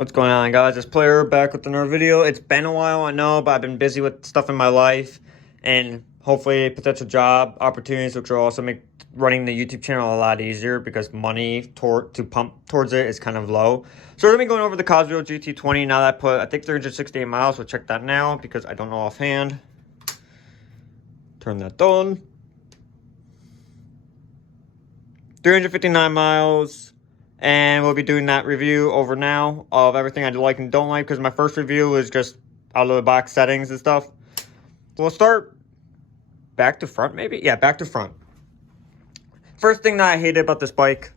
What's going on, guys? It's Player back with another video. It's been a while, I know, but I've been busy with stuff in my life and hopefully potential job opportunities, which will also make running the YouTube channel a lot easier because money to pump towards it is kind of low. So we're going to be going over the coswheel gt20. Now that I put, I think 368 miles, so check that now because I don't know offhand. Turn that on. 359 miles. And we'll be doing that review over now of everything I like and don't like, because my first review is just out of the box settings and stuff. We'll start back to front, maybe? Yeah, back to front. First thing that I hated about this bike,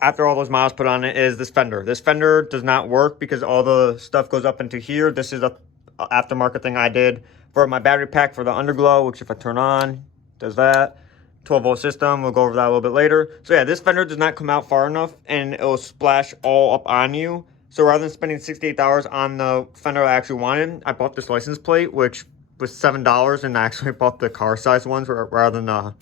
after all those miles put on it, is this fender. This fender does not work because all the stuff goes up into here. This is a aftermarket thing I did for my battery pack for the underglow, which if I turn on, does that. 12-volt system. We'll go over that a little bit later. So yeah, this fender does not come out far enough and it'll splash all up on you. So rather than spending $68 on the fender I actually wanted, I bought this license plate, which was $7, and I actually bought the car size ones rather than the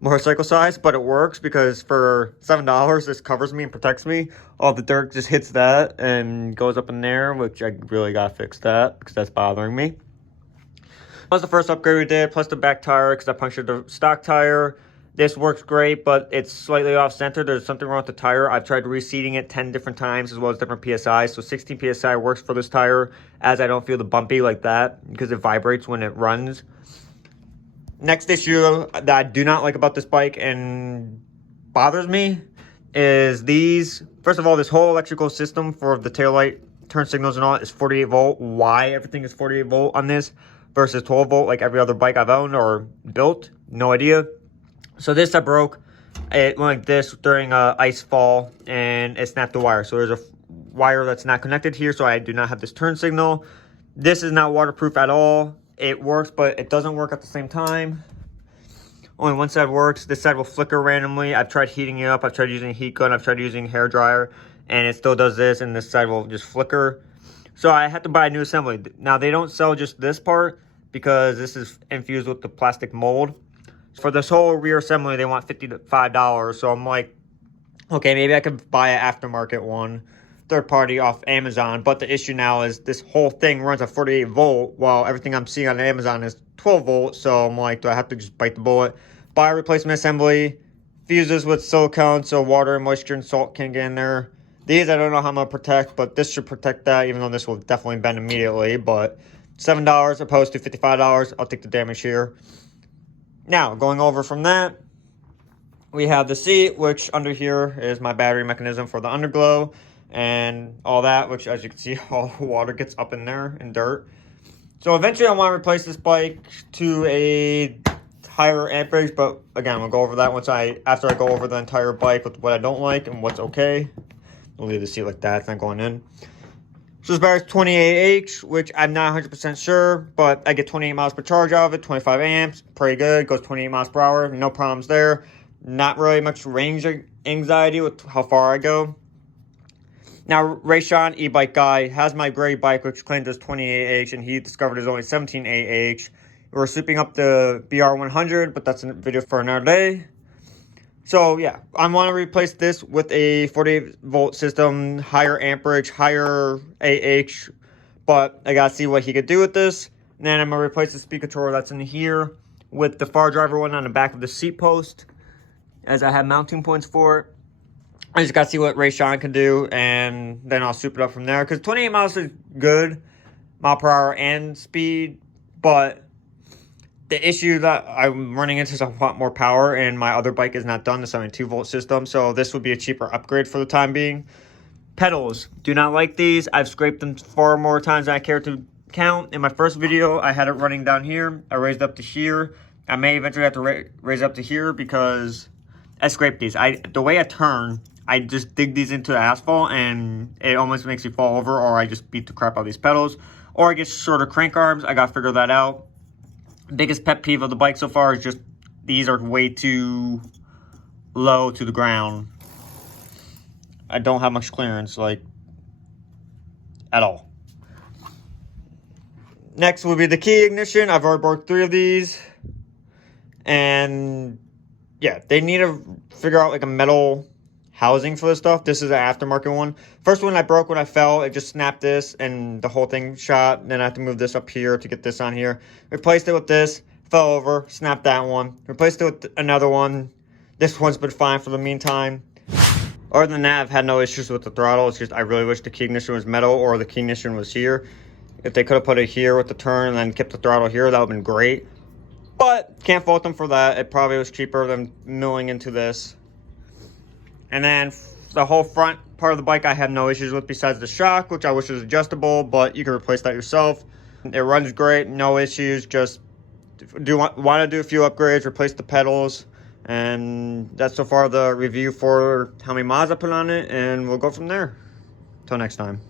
motorcycle size. But it works because for $7, this covers me and protects me. All the dirt just hits that and goes up in there, which I really gotta fix that because that's bothering me. That was the first upgrade we did, plus the back tire because I punctured the stock tire. This works great, but it's slightly off-center. There's something wrong with the tire. I've tried reseating it 10 different times as well as different PSI. So 16 PSI works for this tire, as I don't feel the bumpy like that because it vibrates when it runs. Next issue that I do not like about this bike and bothers me is these. First of all, this whole electrical system for the taillight, turn signals and all is 48 volt. Why everything is 48 volt on this versus 12 volt like every other bike I've owned or built? No idea. So this I broke. It went like this during a ice fall and it snapped the wire. So there's a wire that's not connected here, so I do not have this turn signal. This is not waterproof at all. It works, but it doesn't work at the same time. Only one side works. This side will flicker randomly. I've tried heating it up. I've tried using a heat gun. I've tried using a hair dryer, and it still does this, and this side will just flicker. So I had to buy a new assembly. Now, they don't sell just this part because this is infused with the plastic mold. For this whole rear assembly, they want $55. So I'm like, okay, maybe I could buy an aftermarket one, third party off Amazon. But the issue now is this whole thing runs at 48 volt while everything I'm seeing on Amazon is 12 volt. So I'm like, do I have to just bite the bullet? Buy a replacement assembly, fuses with silicone so water and moisture and salt can't get in there. These I don't know how I'm going to protect, but this should protect that, even though this will definitely bend immediately. But $7 opposed to $55, I'll take the damage here. Now, going over from that, we have the seat, which under here is my battery mechanism for the underglow and all that, which as you can see, all the water gets up in there and dirt. So eventually I want to replace this bike to a higher amperage, but again, we'll go over that after I go over the entire bike with what I don't like and what's okay. We'll leave the seat like that, it's not going in. So this battery's 28H, which I'm not 100% sure, but I get 28 miles per charge out of it, 25 amps, pretty good, goes 28 miles per hour, no problems there. Not really much range anxiety with how far I go. Now, Rayshawn, e-bike guy, has my gray bike, which claims it's 28H, and he discovered it's only 17AH. We're souping up the BR100, but that's a video for another day. So yeah, I want to replace this with a 48 volt system, higher amperage, higher AH, but I gotta see what he could do with this. And then I'm gonna replace the speed controller that's in here with the far driver one on the back of the seat post, as I have mounting points for it. I just gotta see what Rayshawn can do, and then I'll soup it up from there. Because 28 miles is good, mile per hour and speed, but the issue that I'm running into is I want more power, and my other bike is not done. It's only a 2-volt system, so this would be a cheaper upgrade for the time being. Pedals, do not like these. I've scraped them far more times than I care to count. In my first video, I had it running down here. I raised it up to here. I may eventually have to raise it up to here because I scraped these. The way I turn, I just dig these into the asphalt, and it almost makes me fall over, or I just beat the crap out of these pedals. Or I get shorter crank arms. I gotta figure that out. Biggest pet peeve of the bike so far is just these are way too low to the ground. I don't have much clearance, like, at all. Next will be the key ignition. I've already broke 3 of these. And yeah, they need to figure out like a metal housing for this stuff. This is an aftermarket one. First one I broke when I fell. It just snapped this and the whole thing shot. Then I have to move this up here to get this on here. Replaced it with this. Fell over. Snapped that one. Replaced it with another one. This one's been fine for the meantime. Other than that, I've had no issues with the throttle. It's just I really wish the key ignition was metal or the key ignition was here. If they could have put it here with the turn and then kept the throttle here, that would have been great. But can't fault them for that. It probably was cheaper than milling into this. And then the whole front part of the bike I have no issues with besides the shock, which I wish was adjustable, but you can replace that yourself. It runs great, no issues. Just want to do a few upgrades, replace the pedals. And that's so far the review for how many miles I put on it, and we'll go from there. Till next time.